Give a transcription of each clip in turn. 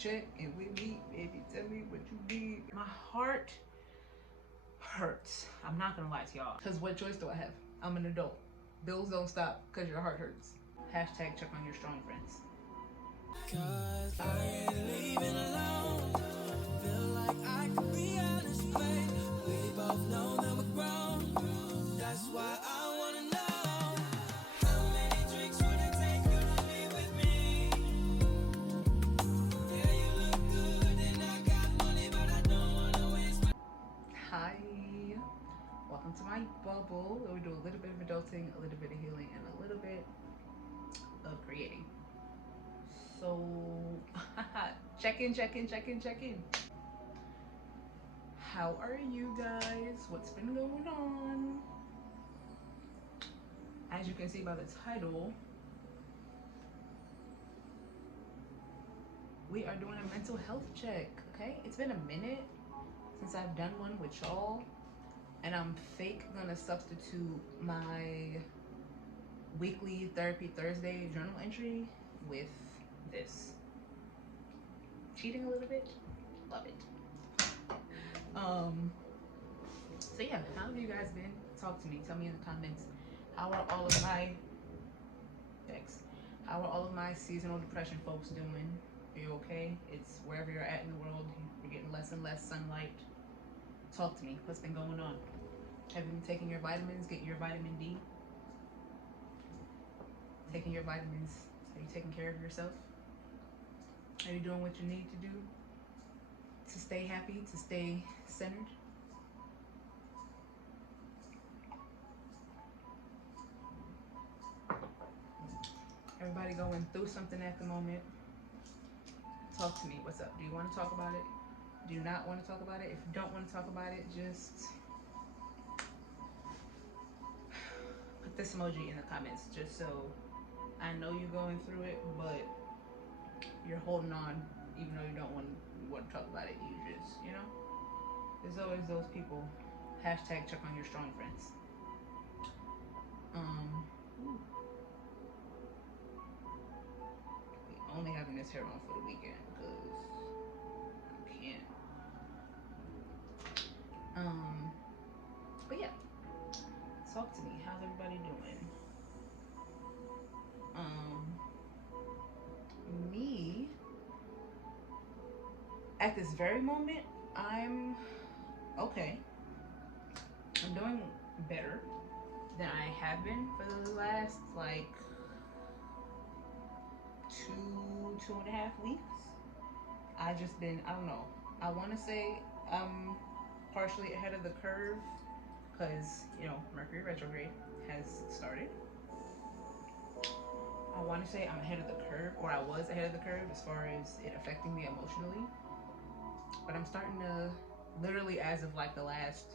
check in with me, baby. Tell me what you need. My heart hurts. I'm not gonna lie to y'all. Cause what choice do I have? I'm an adult. Bills don't stop because your heart hurts. Hashtag check on your strong friends. Cause I ain't leaving alone. Feel like I could be honest, babe. We both know that we're grown. That's why I wanna know. How many drinks would it take you to leave with me? Yeah, you look good and I got money, but I don't wanna waste my. Hi. Welcome to my bubble where we do a little bit of adulting, a little bit of healing, and a little bit of creating. So, check in, check in, check in, check in. How are you guys? What's been going on? As you can see by the title, we are doing a mental health check, okay? It's been a minute since I've done one with y'all, and I'm fake gonna substitute my weekly Therapy Thursday journal entry with this. Cheating a little bit, love it. So yeah, how have you guys been? Talk to me, tell me in the comments. How are all of my How are all of my seasonal depression folks doing? Are you okay? It's wherever you're at in the world, you're getting less and less sunlight. Talk to me. What's been going on? Have you been taking your vitamins, getting your vitamin D? Taking your vitamins. Are you taking care of yourself? Are you doing what you need to do to stay happy, to stay centered? Everybody going through something at the moment. Talk to me. What's up? Do you want to talk about it? Do you not want to talk about it? If you don't want to talk about it, just put this emoji in the comments just so I know you're going through it, but you're holding on even though you don't want to talk about it. You just, there's always those people. Hashtag check on your strong friends. We only having this hair on for the weekend because I can't. But yeah, talk to me. How's everybody doing? Me, at this very moment, I'm okay. I'm doing better than I have been for the last like 2.5 weeks. I just been, I don't know. I want to say I'm partially ahead of the curve because Mercury retrograde has started. I want to say I'm ahead of the curve, or I was ahead of the curve as far as it affecting me emotionally. But I'm starting to, literally as of like the last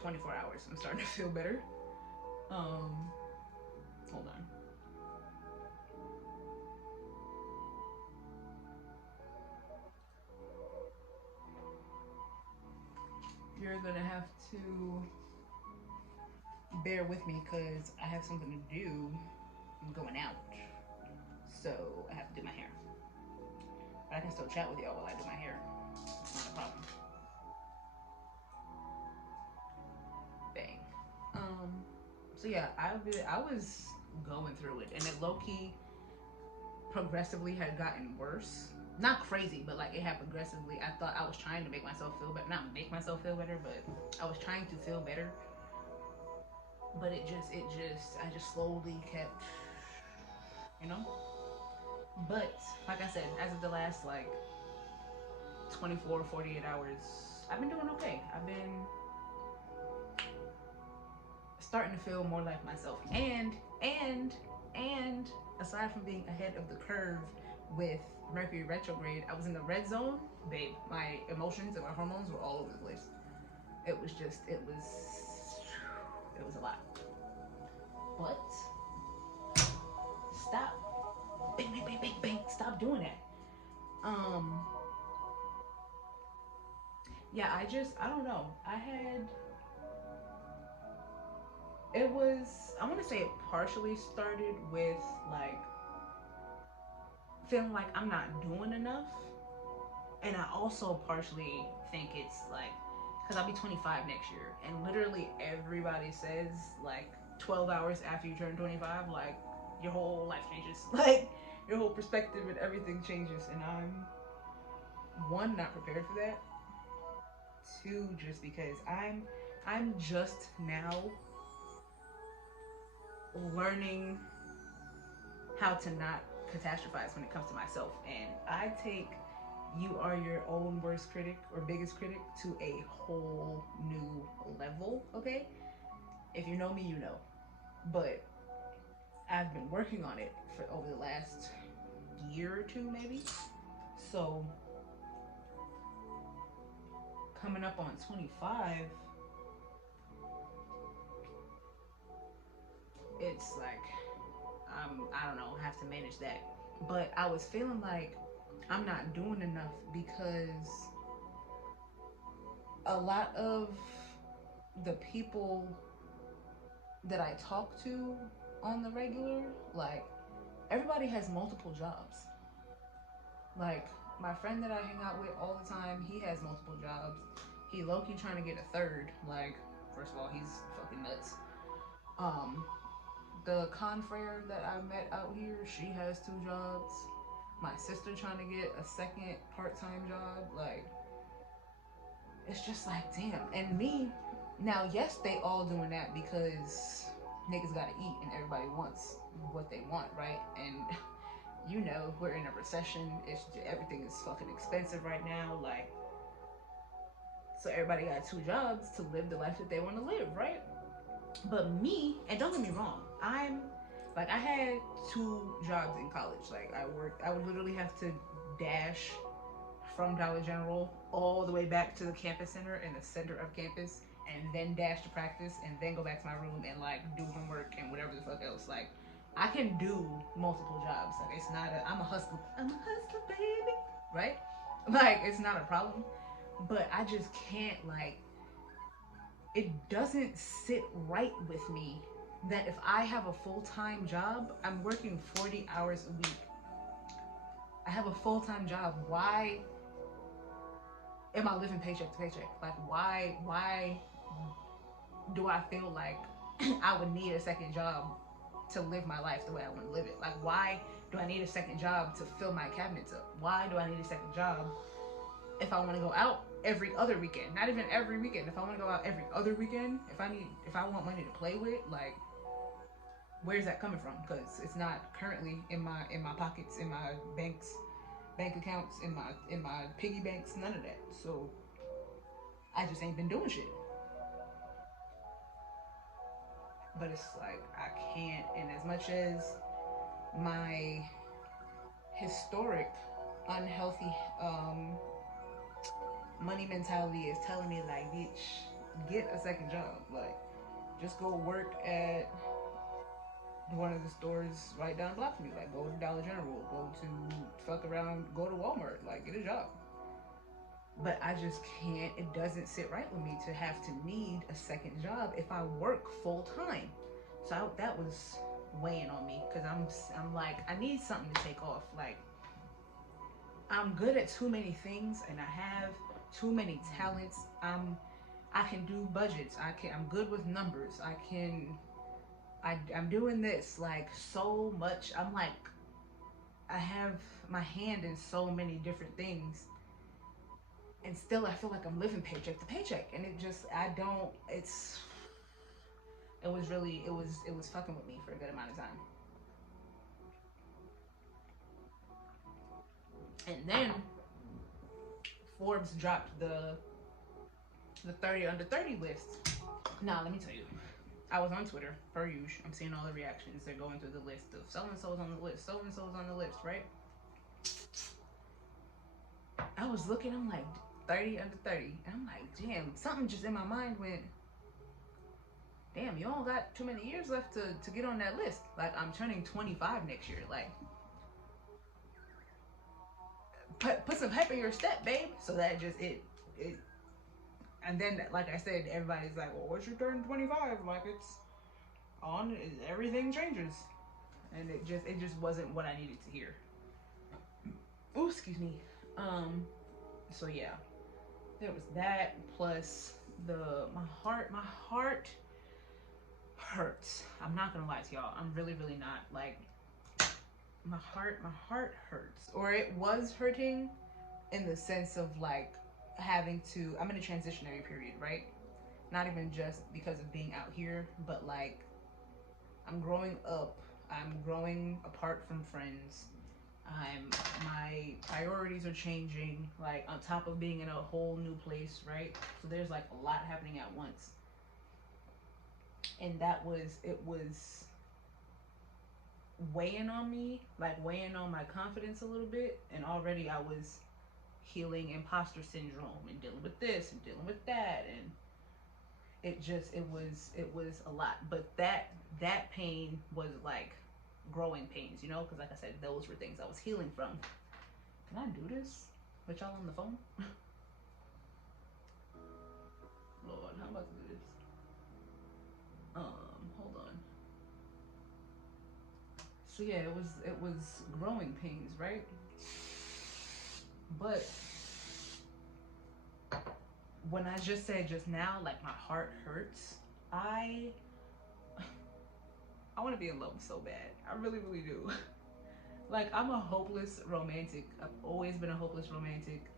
24 hours, I'm starting to feel better. Hold on. You're gonna have to bear with me because I have something to do. I'm going out, so I have to do my hair. But I can still chat with y'all while I do my hair. It's not a problem. Bang. So yeah, I was going through it, and it low key progressively had gotten worse. Not crazy, but like it had progressively. I thought I was trying to make myself feel better, not make myself feel better, but I was trying to feel better. But I just slowly kept, you know. But like I said, as of the last like 24, 48 hours, I've been doing okay. I've been starting to feel more like myself. And aside from being ahead of the curve with Mercury retrograde, I was in the red zone, babe. My emotions and my hormones were all over the place. It was a lot. But stop, bang, bang, bang, bang, bang. Stop doing that. Yeah, I don't know. I want to say it partially started with like feeling like I'm not doing enough. And I also partially think it's like, because I'll be 25 next year, and literally everybody says like 12 hours after you turn 25, like your whole life changes, like your whole perspective and everything changes. And I'm one, not prepared for that. Two, just because I'm just now learning how to not catastrophize when it comes to myself. And I take you are your own worst critic or biggest critic to a whole new level, okay? If you know me, you know. But I've been working on it for over the last year or two, maybe. So coming up on 25, it's like I don't know, have to manage that. But I was feeling like I'm not doing enough because a lot of the people that I talk to on the regular, like everybody has multiple jobs. Like my friend that I hang out with all the time, he has multiple jobs. He low key trying to get a third. Like, first of all, he's fucking nuts. Um, the confrere that I met out here, she has two jobs. My sister trying to get a second part-time job. Like, it's just like damn. And me, now yes, they all doing that because niggas gotta eat and everybody wants what they want, right? And you know we're in a recession. It's everything is fucking expensive right now. Like, so everybody got two jobs to live the life that they want to live, right? But me, and don't get me wrong, I'm like I had two jobs in college. Like I worked, I would literally have to dash from Dollar General all the way back to the campus center in the center of campus, and then dash to practice, and then go back to my room and like do homework and whatever the fuck else. Like I can do multiple jobs. Like it's not a, I'm a hustler. I'm a hustler, baby. Right? Like it's not a problem. But I just can't like it doesn't sit right with me that if I have a full-time job, I'm working 40 hours a week. I have a full-time job. Why am I living paycheck to paycheck? Like why do I feel like I would need a second job to live my life the way I want to live it? Like why do I need a second job to fill my cabinets up? Why do I need a second job if I want to go out every other weekend? Not even every weekend. If I want to go out every other weekend, if I want money to play with, like where's that coming from? Because it's not currently in my pockets, in my bank accounts, in my piggy banks, none of that. So I just ain't been doing shit. But it's like I can't. And as much as my historic unhealthy money mentality is telling me like, bitch, get a second job. Like, just go work at one of the stores right down the block from me. Like, go to Dollar General, go to fuck around, go to Walmart. Like, get a job. But I just can't. It doesn't sit right with me to have to need a second job if I work full time. So that was weighing on me because I'm like I need something to take off. Like I'm good at too many things and I have too many talents. I can do budgets. I'm good with numbers. I'm doing this like so much. I'm like I have my hand in so many different things. And still I feel like I'm living paycheck to paycheck and it just I don't it's it was really it was fucking with me for a good amount of time. And then Forbes dropped the 30 under 30 list. Now let me tell you, I was on Twitter per usual. I'm seeing all the reactions. They're going through the list of so and so's on the list, so and so's on the list, right? I was looking, I'm like 30 under 30, and I'm like, damn, something just in my mind went, damn, you don't got too many years left to get on that list. Like I'm turning 25 next year. Like put some pep in your step, babe. So that just it and then like I said, everybody's like, well, once you turn 25, like it's on, everything changes, and it just wasn't what I needed to hear. Oh, excuse me. So yeah, there was that plus the my heart hurts. I'm not gonna lie to y'all. I'm really not. Like my heart hurts. Or it was hurting in the sense of like having to I'm in a transitionary period, right? Not even just because of being out here, but like I'm growing up. I'm growing apart from friends. I'm my priorities are changing, like on top of being in a whole new place, right? So there's like a lot happening at once. And it was weighing on me, like weighing on my confidence a little bit. And already I was healing imposter syndrome and dealing with this and dealing with that, and it was a lot. But that pain was like growing pains, because like I said, those were things I was healing from. Can I do this with y'all on the phone? Lord, how am I about to do this? Hold on. So yeah, it was growing pains, right? But when I just said just now, like my heart hurts, I I want to be in love so bad. I really do. Like I'm a hopeless romantic. I've always been a hopeless romantic.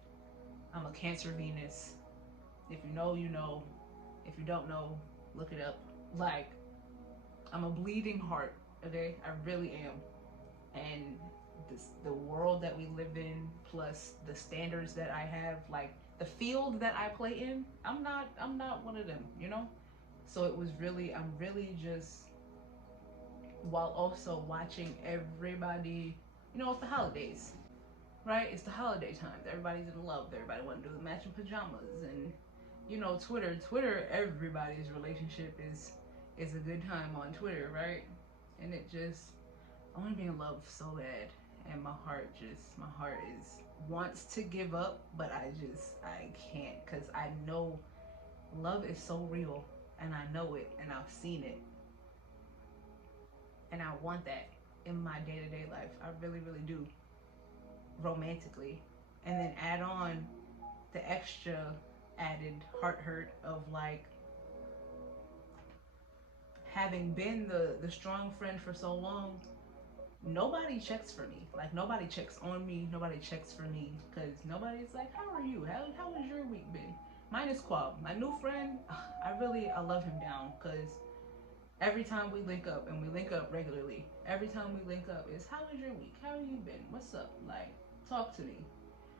I'm a Cancer Venus. If you know, you know. If you don't know, look it up. Like I'm a bleeding heart. Okay, I really am. And the world that we live in, plus the standards that I have, like the field that I play in, I'm not one of them. So it was really I'm really just, while also watching everybody. It's the holidays, right? It's the holiday times. Everybody's in love. Everybody want to do the matching pajamas, and Twitter. Everybody's relationship is a good time on Twitter, right? And it just, I want to be in love so bad, and my heart is wants to give up, but I can't, because I know love is so real, and I know it, and I've seen it, and I want that in my day to day life. I really do, romantically, and then add on the extra added heart hurt of like having been the strong friend for so long. Nobody checks for me. Like nobody checks on me. Nobody checks for me, because nobody's like, "How are you? How has your week been?" Minus Quab, my new friend. I love him down, because every time we link up, and we link up regularly, every time we link up is, "How was your week? How have you been? What's up? Like, talk to me."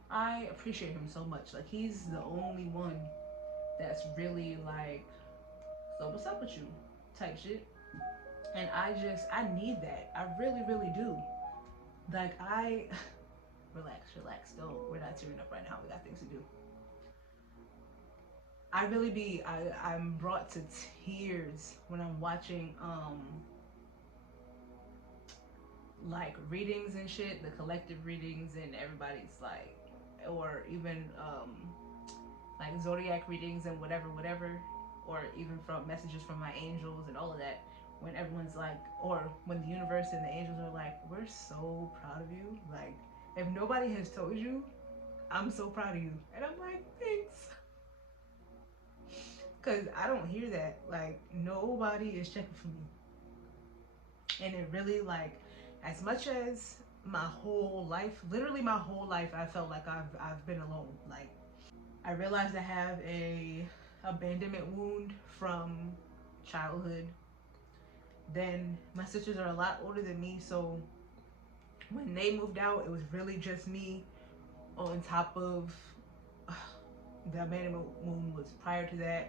I appreciate him so much. Like he's the only one that's really like, "So what's up with you?" type shit. And I need that. I really do. Like I relax. Don't We're not tearing up right now. We got things to do. I'm brought to tears when I'm watching like readings and shit, the collective readings, and everybody's like, or even like zodiac readings and whatever, or even from messages from my angels and all of that. When everyone's like, or when the universe and the angels are like, "We're so proud of you. Like, if nobody has told you, I'm so proud of you." And I'm like, "Thanks." Because I don't hear that. Like, nobody is checking for me. And it really, like, as much as my whole life, literally my whole life, I felt like I've been alone. Like, I realized I have a abandonment wound from childhood. Then my sisters are a lot older than me, so when they moved out, it was really just me, on top of the abandonment wound was prior to that.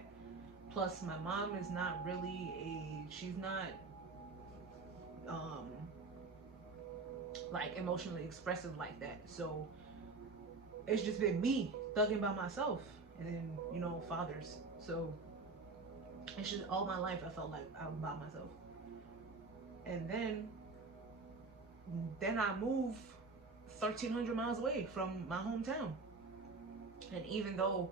Plus, my mom is not really she's not um, like emotionally expressive like that. So it's just been me thugging by myself, and then fathers. So it's just all my life I felt like I'm by myself. And then I moved 1,300 miles away from my hometown. And even though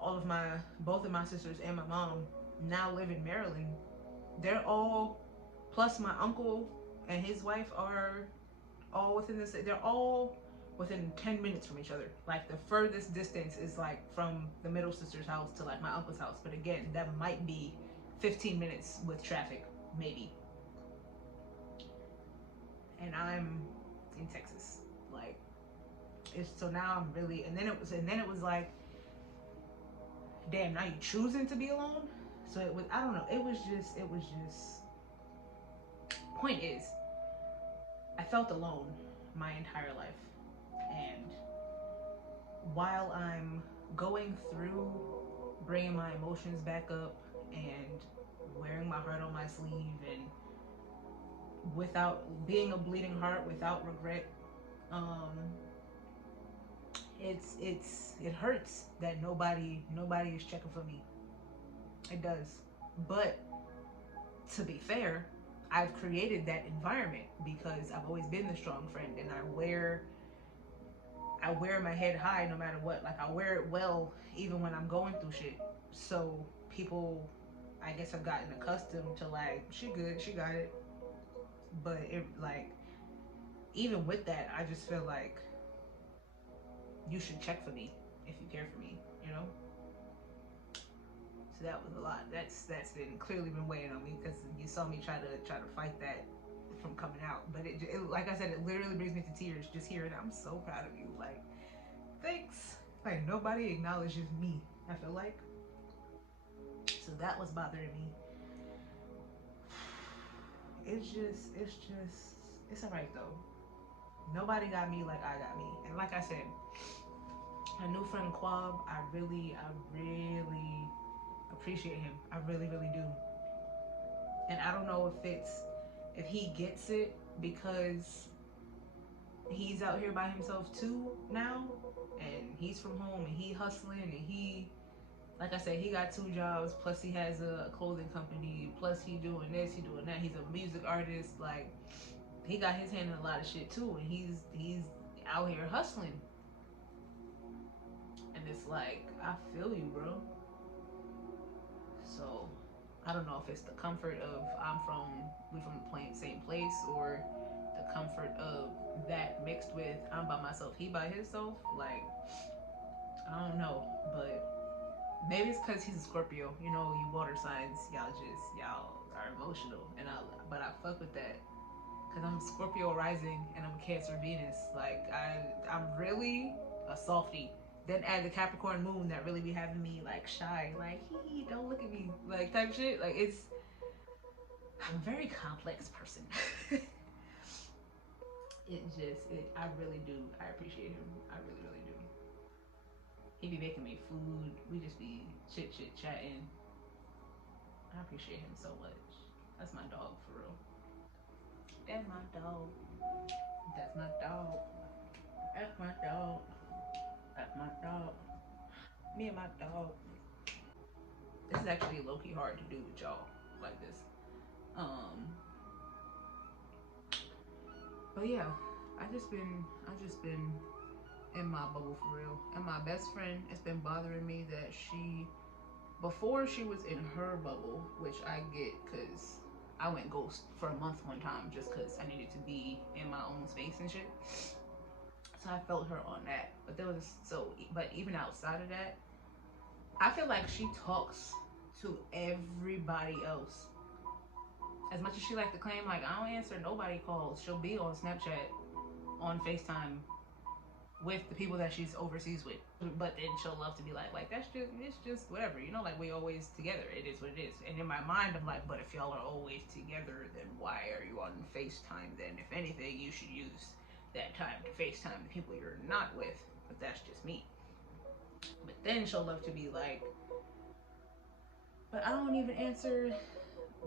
both of my sisters and my mom now live in Maryland, they're all, plus my uncle and his wife are all within the state. They're all within 10 minutes from each other. Like the furthest distance is like from the middle sister's house to like my uncle's house. But again, that might be 15 minutes with traffic, maybe. And I'm in Texas. Like it's so now I'm really and then it was like, damn, now you choosing to be alone. So it was, I don't know, it was just point is, I felt alone my entire life. And while I'm going through bringing my emotions back up and wearing my heart on my sleeve and without being a bleeding heart, without regret, um, it hurts that nobody is checking for me. It does. But to be fair, I've created that environment because I've always been the strong friend, and I wear my head high no matter what. Like I wear it well even when I'm going through shit. So people, I guess, have gotten accustomed to like, she good, she got it. But it like, even with that, I just feel like you should check for me if you care for me, you know? So that was a lot. That's been clearly been weighing on me because you saw me try to fight that from coming out. But it like I said, it literally brings me to tears just hearing it. I'm so proud of you. Like, thanks. Like nobody acknowledges me, I feel like. So that was bothering me. It's alright though. Nobody got me like I got me. And like I said, my new friend Quab, I really appreciate him. I really, really do. And I don't know if he gets it because he's out here by himself too now, and he's from home and he hustling and he, like I said, he got 2 jobs, plus he has a clothing company, plus he doing this, he doing that, he's a music artist. Like he got his hand in a lot of shit too, and he's out here hustling. And it's like, I feel you, bro. So I don't know if it's the comfort of we from the same place, or the comfort of that mixed with I'm by myself, he by himself. Like I don't know, but maybe it's because he's a Scorpio. You know, you water signs, y'all are emotional, and I fuck with that because I'm Scorpio rising and I'm Cancer Venus. Like I'm really a softie. Then add the Capricorn moon that really be having me like shy, like hee, don't look at me, like type shit. Like I'm a very complex person. I really do. I appreciate him. I really, really do. He be making me food. We just be chit chatting. I appreciate him so much. That's my dog for real. That's my dog. That's my dog. That's my dog. That's my dog. Me and my dog. This is actually low key hard to do with y'all like this. Um, but yeah, I just been in my bubble for real. And my best friend, it's been bothering me that before she was in her bubble, which I get because I went ghost for a month one time just because I needed to be in my own space and shit. So I felt her on that. But even outside of that, I feel like she talks to everybody else. As much as she like to claim, like, I don't answer nobody calls, she'll be on Snapchat, on FaceTime with the people that she's overseas with. But then she'll love to be like it's just whatever, you know, like we always together. It is what it is. And in my mind, I'm like, but if y'all are always together, then why are you on FaceTime? Then if anything, you should use that time to FaceTime the people you're not with. But that's just me. But then she'll love to be like, but I don't even answer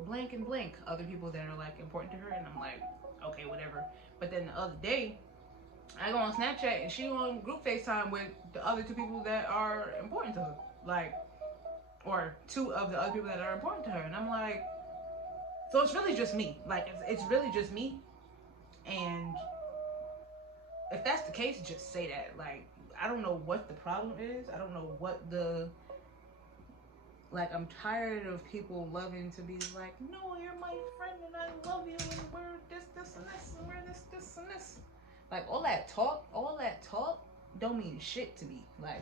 blank and blank, other people that are like important to her, and I'm like, okay, whatever. But then the other day, I go on Snapchat and she on group FaceTime with the other 2 people that are important to her, like, or 2 of the other people that are important to her, and I'm like, so it's really just me, like it's really just me, and if that's the case, just say that. Like, I don't know what the problem is. I don't know what the like, I'm tired of people loving to be like, no, you're my friend and I love you and we're this and this and we're this and this. Like all that talk don't mean shit to me. Like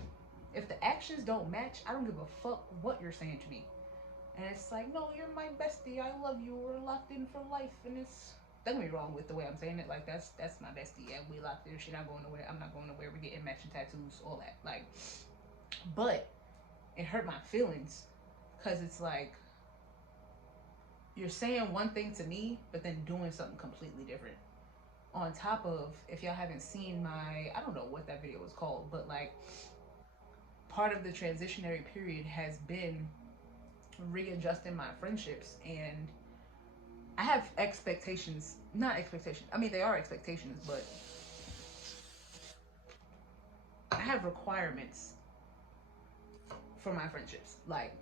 if the actions don't match, I don't give a fuck what you're saying to me. And it's like, no, you're my bestie. I love you. We're locked in for life. And it's don't get me wrong with the way I'm saying it. Like that's my bestie. Yeah, we locked in. She's not going nowhere. I'm not going nowhere. We're getting matching tattoos, all that. Like, but it hurt my feelings because it's like you're saying one thing to me, but then doing something completely different. On top of, if y'all haven't seen my, I don't know what that video was called, but like part of the transitionary period has been readjusting my friendships, and I have expectations, not expectations, I mean they are expectations, but I have requirements for my friendships. Like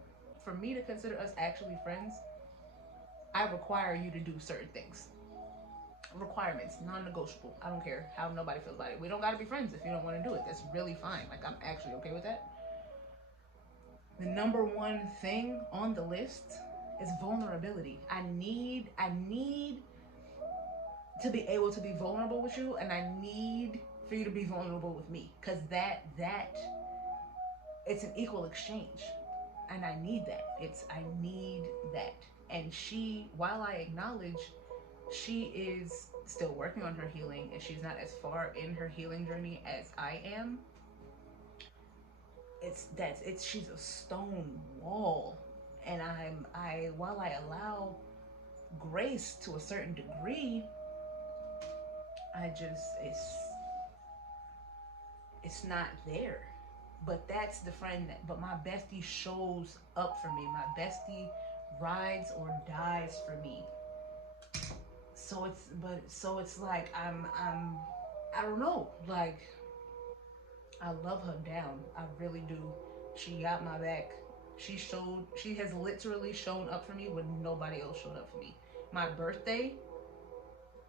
for me to consider us actually friends, I require you to do certain things. Requirements, non-negotiable. I don't care how nobody feels about it. We don't gotta be friends if you don't want to do it. That's really fine. Like I'm actually okay with that. The number one thing on the list is vulnerability. I need to be able to be vulnerable with you, and I need for you to be vulnerable with me, because that it's an equal exchange, and I need that. I need that. And she, while I acknowledge she is still working on her healing and she's not as far in her healing journey as I am, it's she's a stone wall. And I while I allow grace to a certain degree, I just it's not there. But that's the friend that, but my bestie shows up for me. My bestie rides or dies for me. So it's like I don't know. Like I love her down. I really do. She got my back. She has literally shown up for me when nobody else showed up for me. My birthday,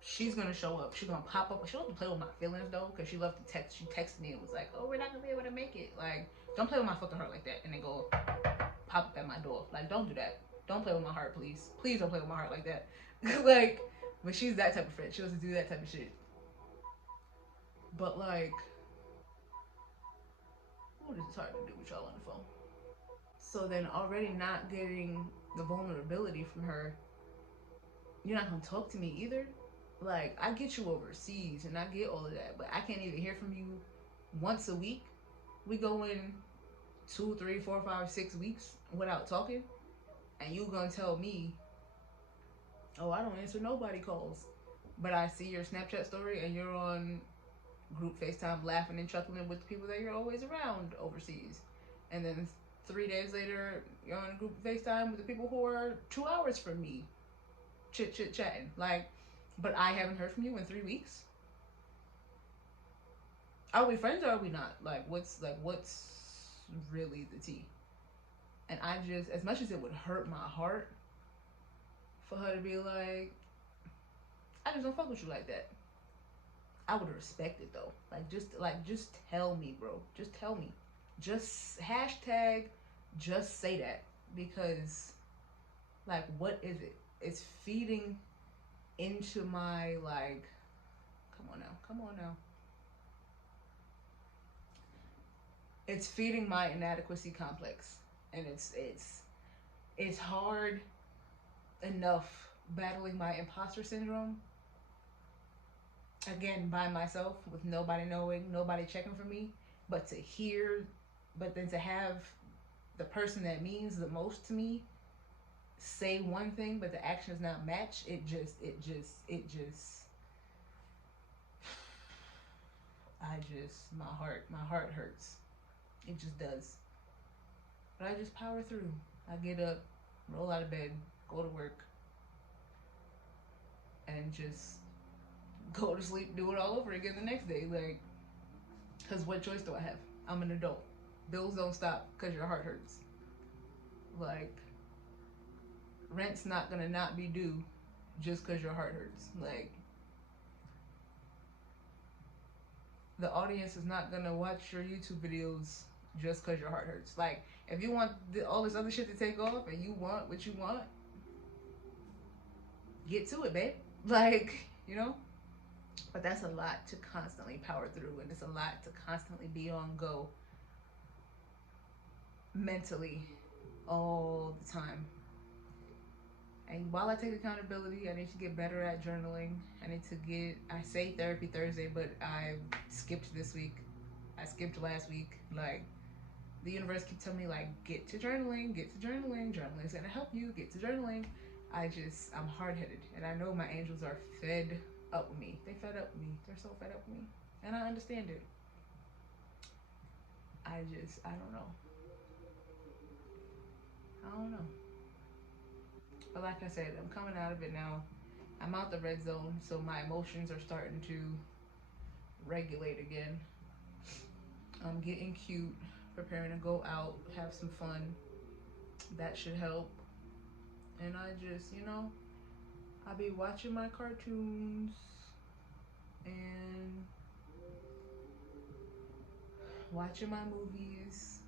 she's gonna show up. She's gonna pop up. She don't have to play with my feelings though, because she loved to text. She texted me and was like, "Oh, we're not gonna be able to make it." Like, don't play with my fucking heart like that. And then go pop up at my door. Like, don't do that. Don't play with my heart, please. Please don't play with my heart like that. Like, but she's that type of friend. She doesn't do that type of shit. But like, what is it hard to do with y'all on the phone? So then, already not getting the vulnerability from her, you're not gonna talk to me either. Like, I get you overseas and I get all of that, but I can't even hear from you once a week. We go in 2, 3, 4, 5, 6 weeks without talking, and you gonna tell me, oh, I don't answer nobody calls, but I see your Snapchat story and you're on group FaceTime laughing and chuckling with the people that you're always around overseas, and then 3 days later you're on a group FaceTime with the people who are 2 hours from me, chit chatting. Like, but I haven't heard from you in 3 weeks. Are we friends or are we not? What's really the tea? And I just, as much as it would hurt my heart for her to be like, I just don't fuck with you like that, I would respect it though. Just tell me, bro. Just tell me. Just hashtag just say that. Because like, what is it? It's feeding into my, like, come on now. It's feeding my inadequacy complex. And it's hard enough battling my imposter syndrome, again, by myself, with nobody knowing, nobody checking for me. But then to have the person that means the most to me say one thing but the actions not match, it just my heart hurts. It just does. But I just power through. I get up, roll out of bed, go to work, and just go to sleep, do it all over again the next day. Like, because what choice do I have? I'm an adult. Bills don't stop because your heart hurts. Like, rent's not gonna not be due just because your heart hurts. Like, the audience is not gonna watch your YouTube videos just because your heart hurts. Like, if you want all this other shit to take off and you want what you want, get to it, babe. Like, you know? But that's a lot to constantly power through, and it's a lot to constantly be on go mentally all the time. And while I take accountability, I need to get better at journaling. I say therapy Thursday, but I skipped this week. I skipped last week. Like, the universe keeps telling me, like, get to journaling, get to journaling. Journaling is going to help you. Get to journaling. I'm hard headed. And I know my angels are fed up with me. They fed up with me. They're so fed up with me. And I understand it. I don't know. I don't know. But like I said, I'm coming out of it now. I'm out the red zone, so my emotions are starting to regulate again. I'm getting cute, preparing to go out, have some fun. That should help. And I'll be watching my cartoons and watching my movies.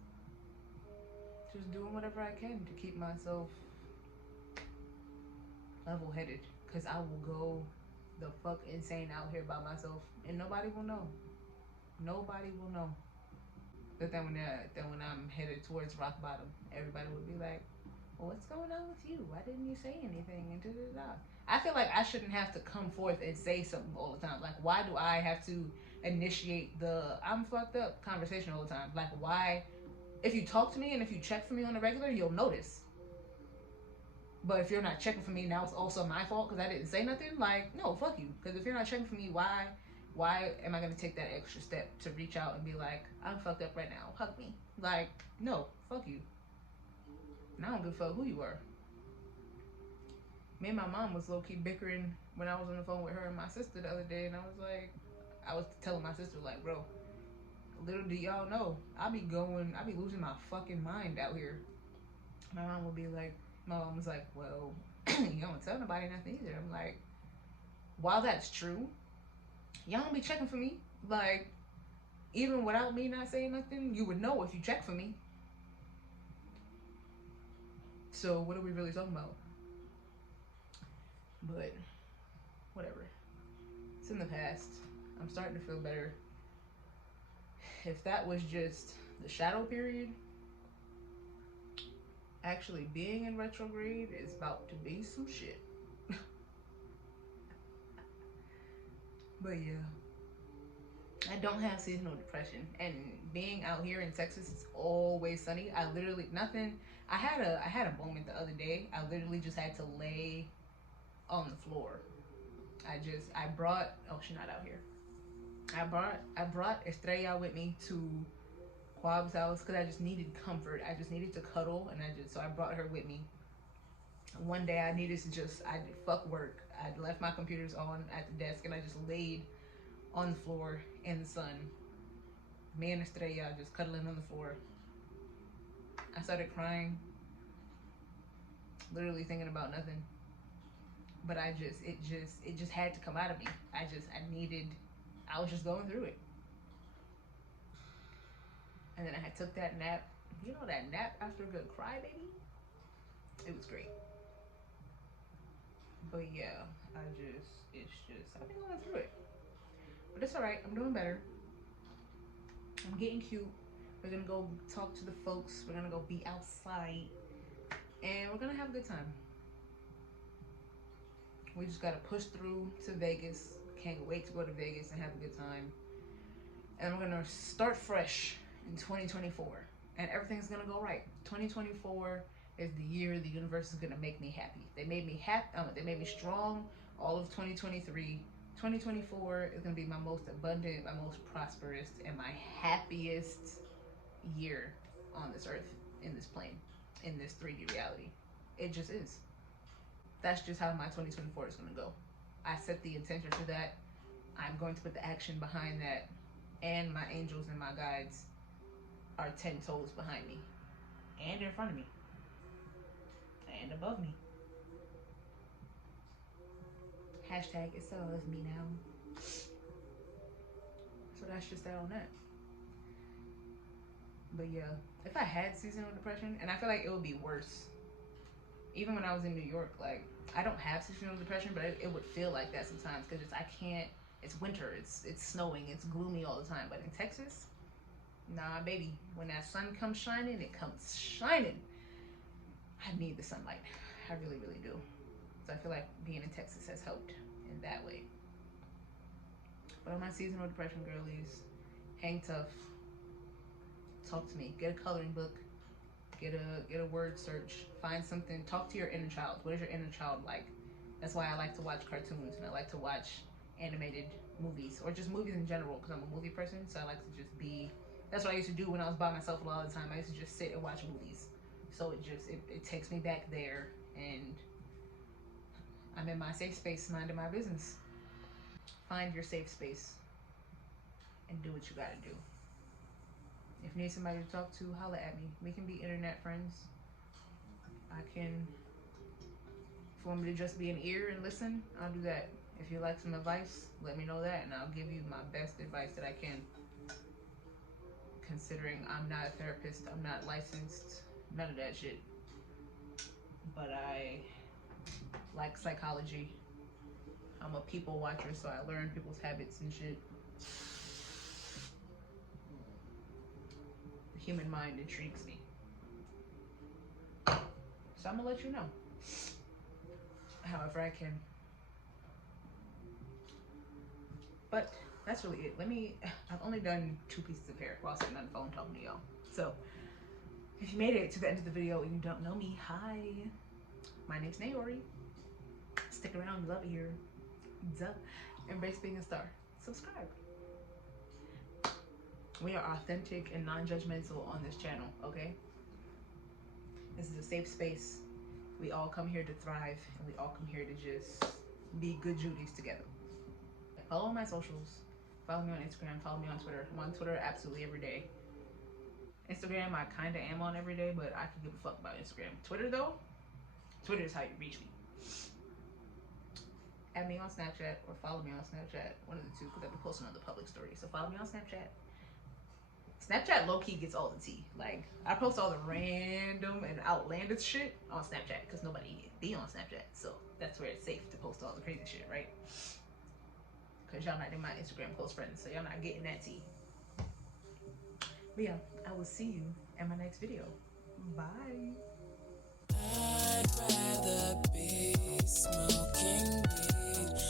Just doing whatever I can to keep myself level headed. Because I will go the fuck insane out here by myself and nobody will know. Nobody will know. But then when I'm headed towards rock bottom, everybody would be like, well, what's going on with you? Why didn't you say anything? And da-da-da. I feel like I shouldn't have to come forth and say something all the time. Like, why do I have to initiate the I'm fucked up conversation all the time? Like, why? If you talk to me and if you check for me on a regular, you'll notice. But if you're not checking for me, now it's also my fault because I didn't say nothing. Like, no, fuck you. Because if you're not checking for me, why am I gonna take that extra step to reach out and be like, I'm fucked up right now, hug me? Like, no, fuck you. And I don't give a fuck who you are. Me and my mom was low key bickering when I was on the phone with her and my sister the other day, and I was telling my sister like, bro, little do y'all know, I be losing my fucking mind out here. My mom would be like, my mom was like, well, you don't tell nobody nothing either. I'm like, while that's true, y'all don't be checking for me. Like, even without me not saying nothing, you would know if you check for me. So what are we really talking about? But whatever. It's in the past. I'm starting to feel better. If that was just the shadow period, actually being in retrograde is about to be some shit. But yeah, I don't have seasonal depression, and being out here in Texas, it's always sunny. I literally nothing. I had a moment the other day. I literally just had to lay on the floor. I brought she's not out here. I brought Estrella with me to Quab's house because I just needed comfort. I just needed to cuddle, and I brought her with me. One day I needed to I did fuck work. I left my computers on at the desk and I just laid on the floor in the sun. Me and Estrella just cuddling on the floor. I started crying, literally thinking about nothing. But it just had to come out of me. I was just going through it. And then I took that nap. You know that nap after a good cry, baby? It was great. But yeah, I've been going through it. But it's alright, I'm doing better. I'm getting cute. We're gonna go talk to the folks. We're gonna go be outside. And we're gonna have a good time. We just gotta push through to Vegas. Can't wait to go to Vegas and have a good time. And we're gonna start fresh in 2024. And everything's gonna go right. 2024 is the year the universe is gonna make me happy. They made me happy. They made me strong all of 2023. 2024 is gonna be my most abundant, my most prosperous, and my happiest year on this earth, in this plane, in this 3D reality. It just is. That's just how my 2024 is gonna go. I set the intention for that. I'm going to put the action behind that, and my angels and my guides are 10 toes behind me, and in front of me, and above me. Hashtag it's all of me now. So that's just that on that. But yeah, if I had seasonal depression, and I feel like it would be worse. Even when I was in New York, like, I don't have seasonal depression, but it would feel like that sometimes because I can't It's winter. It's snowing. It's gloomy all the time. But in Texas, nah, baby. When that sun comes shining, it comes shining. I need the sunlight. I really, really do. So I feel like being in Texas has helped in that way. But on my seasonal depression girlies, hang tough. Talk to me. Get a coloring book. Get a word search. Find something. Talk to your inner child. What is your inner child like? That's why I like to watch cartoons and I like to watch animated movies or just movies in general because I'm a movie person. So I like to just be. That's what I used to do when I was by myself a lot of the time. I used to just sit and watch movies. So it takes me back there and I'm in my safe space, minding my business. Find your safe space and do what you gotta do. If you need somebody to talk to, holla at me. We can be internet friends. I can, if you want me to just be an ear and listen, I'll do that. If you like some advice, let me know that and I'll give you my best advice that I can. Considering I'm not a therapist, I'm not licensed, none of that shit. But I like psychology. I'm a people watcher, so I learn people's habits and shit. The human mind intrigues me. So I'm gonna let you know. However I can. But that's really it. I've only done 2 pieces of hair while sitting on the phone talking to y'all. So if you made it to the end of the video and you don't know me, hi. My name's Naori. Stick around, you love it here. Duh. Embrace being a star. Subscribe. We are authentic and non-judgmental on this channel, okay? This is a safe space. We all come here to thrive and we all come here to just be good Judies together. Follow my socials. Follow me on Instagram. Follow me on Twitter. I'm on Twitter absolutely every day. Instagram, I kind of am on every day, but I can give a fuck about Instagram. Twitter, though, Twitter is how you reach me. Add me on Snapchat or follow me on Snapchat. One of the two, because I've been posting on the public story. So follow me on Snapchat. Snapchat low key gets all the tea. Like, I post all the random and outlandish shit on Snapchat because nobody be on Snapchat. So that's where it's safe to post all the crazy shit, right? Because y'all not in my Instagram close friends, so y'all not getting that tea. But yeah, I will see you in my next video. Bye. I'd rather be smoking weed.